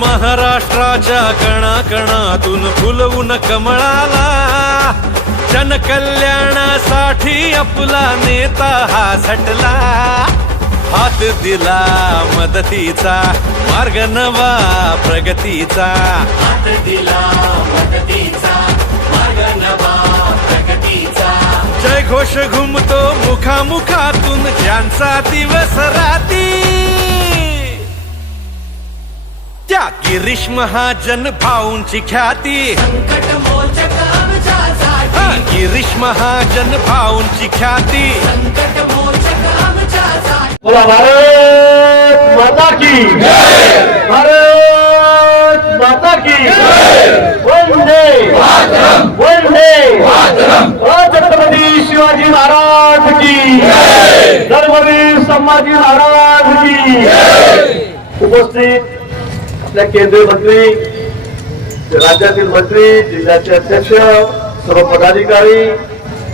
महाराष्ट्राच्या कणाकणातून फुलवून कमळाला. जनकल्याणासाठी आपला नेता हा झटला. हात दिला मदतीचा मार्ग नवा प्रगतीचा. हात दिला मदतीचा मार्ग नवा प्रगतीचा. जय घोष घुमतो मुखामुखातून ज्यांचा दिवस राती. त्या गिरीश महाजन भाऊंची ख्याती. गिरीश महाजन भाऊंची ख्याती. बोला भारत माता की भारत माता की वंदे. वंदे. छत्रपती शिवाजी महाराज की धर्मवीर संभाजी महाराज की उपस्थित आपल्या केंद्रीय मंत्री राज्यातील मंत्री जिल्ह्याचे अध्यक्ष सर्व पदाधिकारी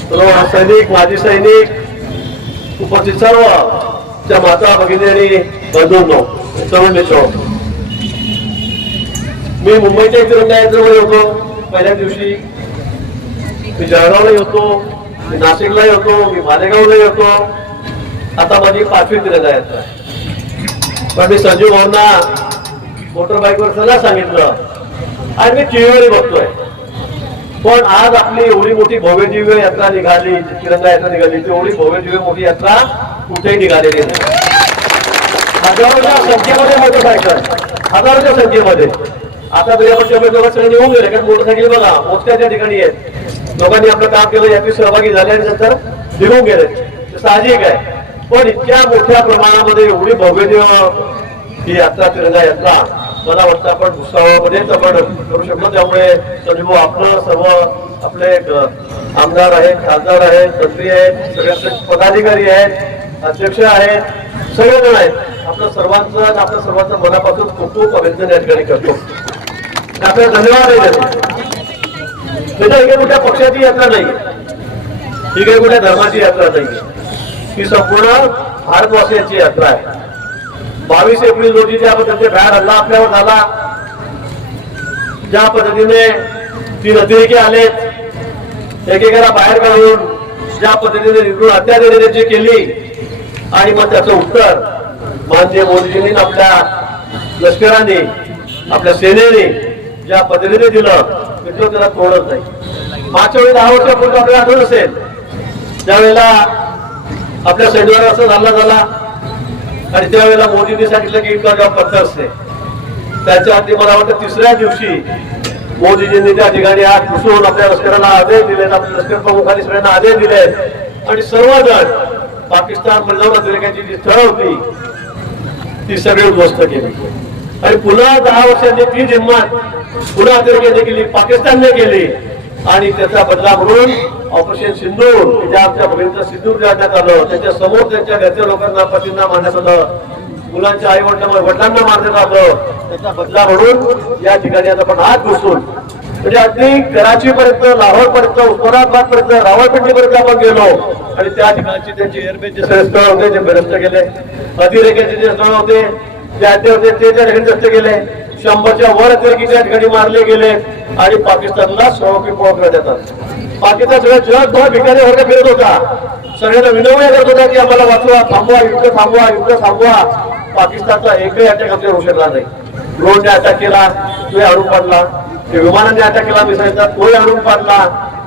सर्व सैनिक माजी सैनिक उपस्थित सर्व त्या माता भगिनी आणि बंधूंनो सर्व मित्र. मी मुंबईच्या तिरंगा होतो. पहिल्या दिवशी मी जळगावलाही होतो. मी नाशिकलाही होतो. मी मालेगावलाही होतो. आता माझी पाचवी तिरंगा आहे. पण मी संजीव भावना मोटरबाईकवर सगळं सांगितलं. आणि मी टीव्हीवर बघतोय. पण आज आपली एवढी मोठी भव्यदिव्य यात्रा निघाली तिरंगा यात्रा निघाली ती एवढी भव्य दिव्य मोठी यात्रा कुठेही निघालेली नाही. हजारोच्या संख्येमध्ये मोटरसायकल हजारोच्या संख्येमध्ये. आता तरी आपण सगळे निघून गेले कारण मोटरसायकल बघा मोठ्याच्या ठिकाणी आहेत. लोकांनी आपलं काम केलं याची सहभागी झाले आणि नंतर निघून गेले. साहजिक आहे. पण इतक्या मोठ्या प्रमाणामध्ये एवढी भव्य ही यात्रा तिरंगा यात्रा मला वाटतं आपण भुसावळमध्येच आपण करू शकतो? त्यामुळे सदैव आपलं सर्व आपले आमदार आहेत खासदार आहेत मंत्री आहेत सगळे पदाधिकारी आहेत अध्यक्ष आहेत सगळेजण आहेत. आपलं सर्वांचं आणि आपल्या सर्वांचं मनापासून खूप खूप अभिनंदन या ठिकाणी करतो. आणि आपल्याला धन्यवाद आहे त्याचे. त्याच्या कुठल्या पक्षाची यात्रा नाही. ही काही कुठल्या धर्माची यात्रा नाही. ही संपूर्ण भारतवासियांची यात्रा आहे. बावीस एप्रिल रोजी ज्या पद्धतीने बॅड हल्ला आपल्यावर झाला ज्या पद्धतीने तीन अतिरेकी आलेत एकेकाला बाहेर काढून ज्या पद्धतीने निर्गुण हत्या देण्याची केली आणि मग त्याचं उत्तर माननीय मोदीजींनी आपल्या लष्कराने आपल्या सेनेने ज्या पद्धतीने दिलं मित्र त्याला तोडत नाही. मागच्या वेळी दहा वर्षापूर्वी आपल्याला आठवत असेल त्यावेळेला आपल्या सैन्यावर असं झाला झाला आणि त्यावेळेला मोदींनी सांगितलं की इतका जॉब पत्ता असते. त्याच्या आधी मला वाटतं तिसऱ्या दिवशी मोदीजींनी त्या ठिकाणी आत घुसून आपल्या लष्कराला आदेश दिले आपल्या लष्कर प्रमुखांनी सगळ्यांना आदेश दिले आणि सर्वजण पाकिस्तान जाऊन अतिरेकाची जी स्थळं होती ती सगळी उद्ध्वस्त केली. आणि पुन्हा दहा वर्षांनी ती जिम्मत पुन्हा केली पाकिस्तानने केली. आणि त्याचा बदला म्हणून ऑपरेशन सिंदूर ज्या आमच्या बहिणीचं सिंदूर जाण्यात आलं त्याच्यासमोर त्यांच्या घरच्या लोकांना पतींना मारण्यात आलं. मुलांच्या आई वडिलांना वडिलांना मारण्यात आलं. त्याचा बदला म्हणून या ठिकाणी आता आपण हात घुसून म्हणजे अगदी कराची पर्यंत लाहोर पर्यंत उस्मानाबाद पर्यंत रावळपिंडी पर्यंत आपण गेलो. आणि त्या ठिकाणचे त्यांचे एअरबेसचे सगळे स्थळ होते जे बेरस्त केले. अतिरेक्याचे जे स्थळ होते ते अड्डे होते ते त्या ठिकाणी गेले केले. शंभरच्या वर अतिरेकी ठिकाणी मारले गेले आणि पाकिस्तानला सहयोगी पळवण्यात येतात. पाकिस्तान सगळ्या जगभर भिकारी वर्ग फिरत होता. सगळ्यांना विनवण्या करत होता की आम्हाला वाचवा थांबवा युद्ध थांबवा युद्ध थांबवा. पाकिस्तानचा एकही अटॅक आमच्यावर होऊ शकला नाही. ड्रोनने अटॅक केला तोही आणून पाडला. ते विमानाने अटॅक केला मिसाईलचा तोही आणून पाडला?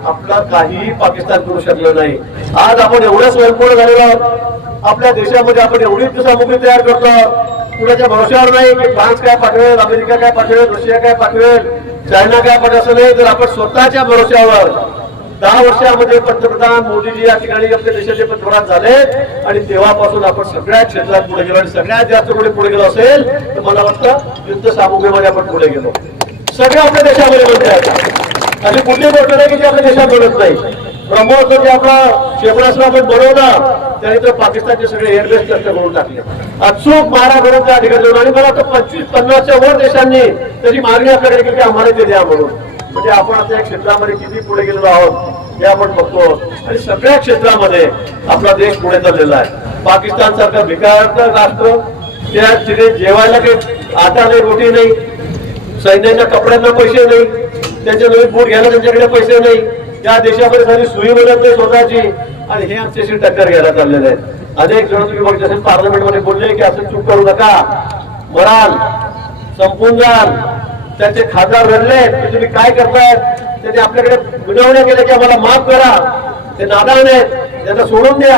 आपला काहीही पाकिस्तान करू शकलं नाही. आज आपण एवढं स्वयंपूर्ण झालेलो आहोत. आपल्या देशामध्ये आपण एवढी युद्धसामुग्री तयार करतो कुणाच्या भविष्यावर नाही. की फ्रान्स काय पाठवेल अमेरिका काय पाठवेल रशिया काय पाठवेल चायना काय पाठवेल असं नाही तर आपण स्वतःच्या भरोश्यावर दहा वर्षामध्ये पंतप्रधान मोदीजी या ठिकाणी आपल्या देशाचे पंतप्रधान झाले. आणि तेव्हापासून आपण सगळ्या क्षेत्रात पुढे गेलो आणि सगळ्यात जास्त पुढे पुढे गेलो असेल तर मला वाटतं युद्ध सामुग्रीमध्ये आपण पुढे गेलो. सगळं आपल्या देशामध्ये म्हणते आणि कुठली गोष्ट नाही की जी आपल्या देशात बनत नाही. ब्रह्मोत्सव जे आपला क्षेपणास्त्र आपण बनवला. त्याने तर पाकिस्तानचे सगळे एअरबेस नष्ट करून टाकले. अचूक मारा करून त्या ठिकाणी आणि मला वाटतं पंचवीस पन्नासच्या वर देशांनी त्याची मागणी आपल्याकडे केली की आम्हाला ते द्या म्हणून. म्हणजे आपण आता या क्षेत्रामध्ये किती पुढे गेलेलो आहोत हे आपण बघतो. आणि सगळ्या क्षेत्रामध्ये आपला देश पुढे चाललेला आहे. पाकिस्तान सारखं भिकार राष्ट्र. त्या तिथे जेवायला काही आटा नाही रोटी नाही. सैन्याच्या कपड्यांना पैसे नाही. त्यांचे नवीन बूट घ्यायला त्यांच्याकडे पैसे नाही. त्या देशामध्ये सारी सुई मिळत नाही स्वतःची. आणि हे आमच्याशी टक्कर घ्यायला चाललेले आहेत. अनेक जण तुम्ही बघितले असेल पार्लमेंटमध्ये बोलले की असं चूक करू नका. मराल संपून जाल. त्याचे खासदार रडले. ते तुम्ही काय करतायत त्याने आपल्याकडे विनवण्या केल्या की आम्हाला माफ करा. ते नादान आहेत. त्यांना सोडून द्या.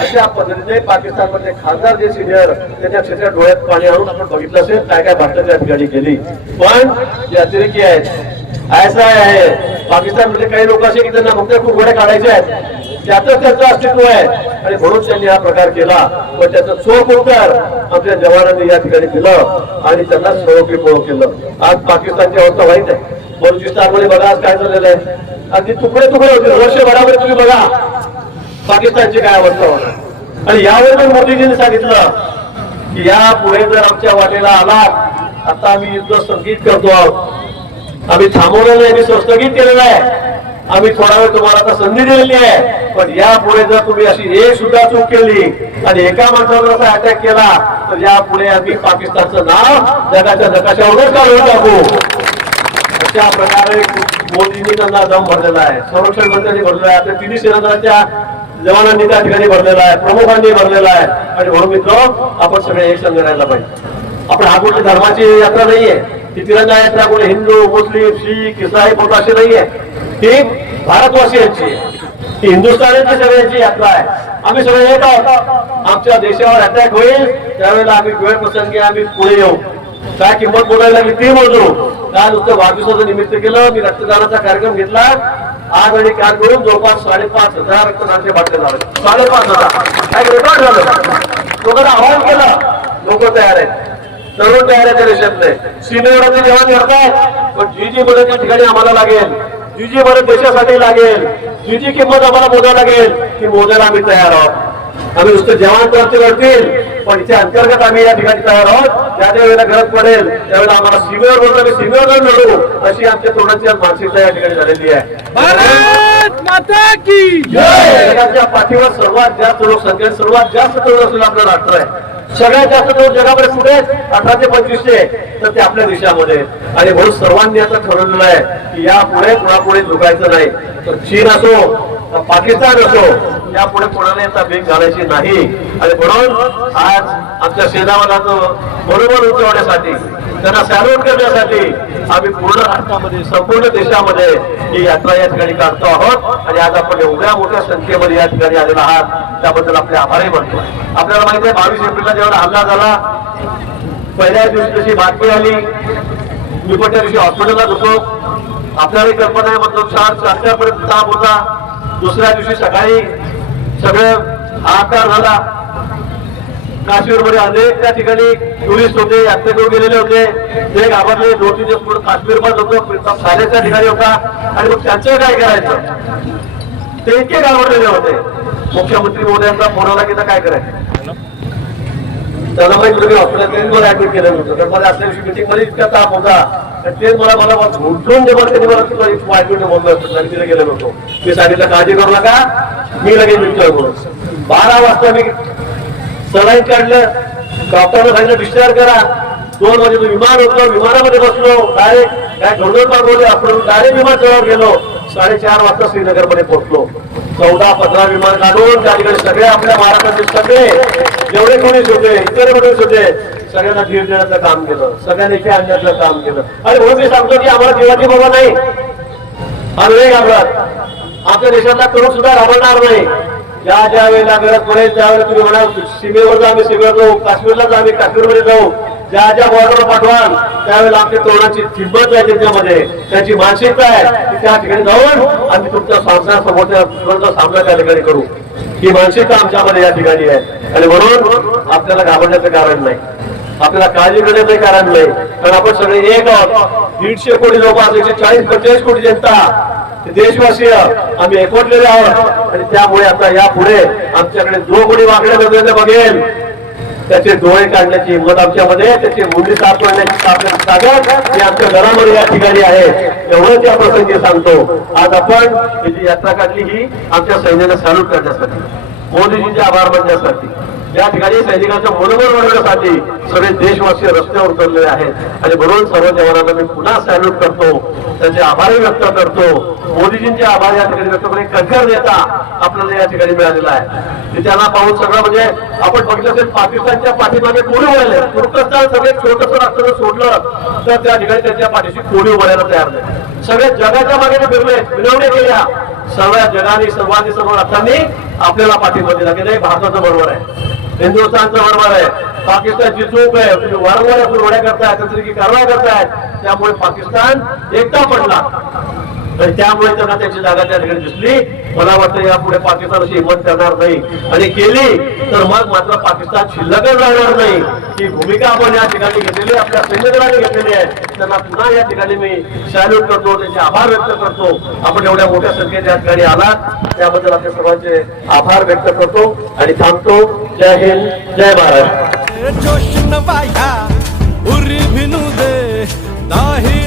अशा पद्धतीने पाकिस्तानमधले खासदार जे सिनियर त्याच्या अक्षरशः डोळ्यात पाणी आणून आपण बघितलं असेल काय काय भारताच्या ठिकाणी केली. पण जे अतिरेकी आहेत ऐसा आहे पाकिस्तानमध्ये काही लोक असे की त्यांना फक्त खूप घोडे काढायचे आहेत. त्याचं त्याचं अस्तित्व आहे. आणि म्हणून त्यांनी हा प्रकार केला. व त्याचं चोख उत्तर आमच्या जवानांनी या ठिकाणी दिलं आणि त्यांना सरोपी पळो केलं. आज पाकिस्तानची अवस्था वाईट आहे. बलुचिस्तानमध्ये बघा आज काय झालेलं आहे. अगदी तुकडे तुकडे होते. वर्षभरामध्ये तुम्ही बघा. पाकिस्तानची काय अवस्था होणार. आणि यावर पण मोदीजींनी सांगितलं की या पुढे जर आमच्या वाटेला आलात आता आम्ही युद्ध स्थगित करतो आहोत. आम्ही थांबवलं आहे. आम्ही स्थगित केलेलं आहे. आम्ही थोडा वेळ तुम्हाला आता संधी दिलेली आहे पण यापुढे जर तुम्ही अशी एक सुद्धा चूक केली आणि एका माणसावर असा अटॅक केला तर यापुढे आम्ही पाकिस्तानचं नाव जगाच्या नकाशावरच काढून टाकू. अशा प्रकारे मोदींनी त्यांना दम भरलेला आहे. संरक्षण मंत्र्यांनी भरलेला आहे. आपल्या तिन्ही सेनादलाच्या जवानांनी त्या ठिकाणी भरलेला आहे. प्रमुखांनी भरलेला आहे. आणि म्हणून मित्र आपण सगळे एक संघ राहायला पाहिजे. आपण हा कुठली धर्माची यात्रा नाहीये. ती तिरंगा यात्रा कोणी हिंदू मुस्लिम शीख इसाई बोट अशी नाहीये. ही भारतवासियांची आहे हिंदुस्थानाची सगळ्यांची यात्रा आहे. आम्ही सगळे येत आहोत. आमच्या देशावर अटॅक होईल. त्यावेळेला आम्ही वेळ प्रसंगी आम्ही पुढे येऊ. काय किंमत बोलायला लागली ती मोजू. काल नुसतं वाढदिवसाचं निमित्त केलं. मी रक्तदानाचा कार्यक्रम घेतला. आज आणि काल करून जवळपास साडेपाच हजार रक्तदानाचे बाटले झाले. साडेपाच हजार. काय रेकॉर्ड झालं? लोकांना आवाहन केलं. लोक तयार आहेत. तरुण तयार आहे त्या देशातले. सीमेवरती जेवण करतायत. पण जी जी मदत त्या ठिकाणी आम्हाला लागेल. जी जी मदत देशासाठी लागेल. जी जी किंमत आम्हाला मोजायला लागेल ती मोजायला आम्ही तयार आहोत. आम्ही नुसतं जवान करते करतील पण इथे अंतर्गत आम्ही या ठिकाणी तयार आहोत. ज्या ज्या वेळेला गरज पडेल त्यावेळेला आम्हाला सीमेवर बोलतो आम्ही सीमेवर लढू अशी आमच्या आज मानसिकता या ठिकाणी झालेली आहे. भारत पाठीवर सर्वात जास्त लोकसंख्या सर्वात जास्त तरुण असलेलं आपलं राष्ट्र आहे. सगळ्यात जास्त तरुण जगामध्ये कुठे आहेत? पंचवीस ते तर ते आपल्या देशामध्ये आणि म्हणून सर्वांनी आता ठरवलेलं आहे की यापुढे पुढे झुकायचं नाही. तर चीन असो पाकिस्तान असो यापुढे कोणाला याचा बेग घालायची नाही. आणि म्हणून आज आमच्या सेनावालाचं बरोबर उचवण्यासाठी त्यांना सॅल्यूट करण्यासाठी आम्ही पूर्ण राष्ट्रामध्ये संपूर्ण देशामध्ये ही यात्रा या ठिकाणी काढतो आहोत. आणि आज आपण एवढ्या मोठ्या संख्येमध्ये या ठिकाणी आलेला आहात त्याबद्दल आपले आभारही मानतो. आपल्याला माहिती आहे बावीस एप्रिलला जेव्हा हल्ला झाला पहिल्या दिवशी जशी बातमी आली मी पण त्या दिवशी हॉस्पिटलला होतो. आपल्याला कल्पना आहे म्हणतो चार चारच्यापर्यंत ताप होता. दुसऱ्या दिवशी सकाळी सगळं आकार झाला. काश्मीरमध्ये अनेक त्या ठिकाणी टुरिस्ट होते यात्रेकरू गेलेले होते. ते घाबरले. दोन तीन दिवस पुढे काश्मीरमध्ये होतो ठिकाणी होता. आणि मग त्यांचं काय करायचं? ते इतके घाबरलेले होते. मुख्यमंत्री मोदयांचा फोन आला की काय करायचं? दादाबाई कुठे हॉस्पिटल त्यांनी मला ऍडमिट केलं नव्हतं. तर मला असल्या दिवशी मिटिंग इतका ताप होता. ते मला मला घुंटून जेव्हा त्यांनी मला तुला ऍडमिट बोललं होतं आणि तिथे गेलो नव्हतो मी सांगितलं काळजी करू नका. मी लगेच निघतोय म्हणून. बारा वाजता मी सलाईन काढलं. डॉक्टरला सांगितलं डिस्चार्ज करा. दोन वाजे विमान होतो. विमानामध्ये बसलो. डायरेक्ट काय घोडदौड मागवले आपण डायरेक्ट विमान चढवत गेलो. साडेचार वाजता श्रीनगरमध्ये पोहोचलो. चौदा पंधरा विमान काढून त्या ठिकाणी सगळे आपल्या महाराष्ट्रातील सगळे जेवढे कोणी होते इतर कोणीच होते सगळ्यांना धीर देण्याचं काम केलं सगळ्यांना इथे आणण्याचं काम केलं. आणि म्हणून मी सांगतो की आम्हाला जीवाची बाबा नाही. आम्ही नाही घाबरत. आमच्या देशातला करून सुद्धा घाबरणार नाही. ज्या ज्या वेळेला गरज पडेल त्यावेळेला तुम्ही म्हणाल सीमेवर जा आम्ही सीमेवर जाऊ काश्मीरला जाऊ आम्ही काश्मीरमध्ये जाऊ. ज्या ज्या बॉर्डरला पाठवाल त्यावेळेला आमच्या तरुणाची किंमत आहे त्याच्यामध्ये. त्याची मानसिकता आहे. की त्या ठिकाणी जाऊन आम्ही तुमच्या संसार समोरच्या सामना त्या ठिकाणी करू. ही मानसिकता आमच्यामध्ये या ठिकाणी आहे. आणि म्हणून आपल्याला घाबरण्याचं कारण नाही. आपल्याला काळजी करण्याचं कारण नाही. कारण आपण सगळे एक आहोत. दीडशे कोटी लोक आज एकशे चाळीस पंचेचाळीस कोटी जनता. देशवासीय आम्ही एकवटलेले आहोत. आणि त्यामुळे आता यापुढे आमच्याकडे जो कोणी वाकड्या नजरेने बघेल. त्याचे डोळे काढण्याची हिंमत आमच्यामध्ये त्याची मुंडी साफ करण्याची ताकद ताकद ही आमच्या घरामध्ये या ठिकाणी आहे. एवढंच या प्रसंगी सांगतो. आज आपण ही जी यात्रा काढली ही आमच्या सैन्याला सॅल्यूट करण्यासाठी मोदीजींचे आभार मानण्यासाठी. या ठिकाणी सैनिकांचं मनोबल वाढवण्यासाठी सगळे देशवासी रस्त्यावर उतरलेले आहेत. आणि म्हणून सर्व जवानांना मी पुन्हा सॅल्यूट करतो. त्यांचे आभारही व्यक्त करतो. मोदीजींचे आभार या ठिकाणी व्यक्त करून कणखर नेता आपल्याला या ठिकाणी मिळालेला आहे. की त्यांना पाहून सगळं म्हणजे आपण बघितलं असेल पाकिस्तानच्या पाठीमागे कोणी उभारले तुर्कस्तान सगळे छोटस राष्ट्र सोडलं तर त्या ठिकाणी त्यांच्या पाठीशी कोणी उभारायला तयार नाही. सगळे जगाच्या मागे फिरले विनवण्या गेल्या सगळ्या जगाने सर्वांनी सर्व राष्ट्रांनी आपल्याला पाठिंबा दिला की नाही भारताचं बरोबर आहे. हिंदुस्थानचं बरोबर आहे. पाकिस्तानची चूक आहे. तुम्ही वारंवार सुरवड्या करतायत की कारवाई करताय. त्यामुळे पाकिस्तान एकटा पडला. आणि त्यामुळे त्यांना त्याची जागा त्या ठिकाणी दिसली. मला वाटतं यापुढे पाकिस्तान अशी हिंमत करणार नाही. आणि केली तर मग मात्र पाकिस्तान शिल्लकच राहणार नाही. ही भूमिका आपण या ठिकाणी घेतलेली आपल्या सैन्यदलाने घेतलेली आहे. त्यांना पुन्हा या ठिकाणी मी सॅल्यूट करतो त्यांचे आभार व्यक्त करतो. आपण एवढ्या मोठ्या संख्येत या ठिकाणी आलात. त्याबद्दल आपल्या सर्वांचे आभार व्यक्त करतो आणि थांबतो. जय हिंद जय महाराष्ट्र जोश नवाया उरी भिनू दे दाही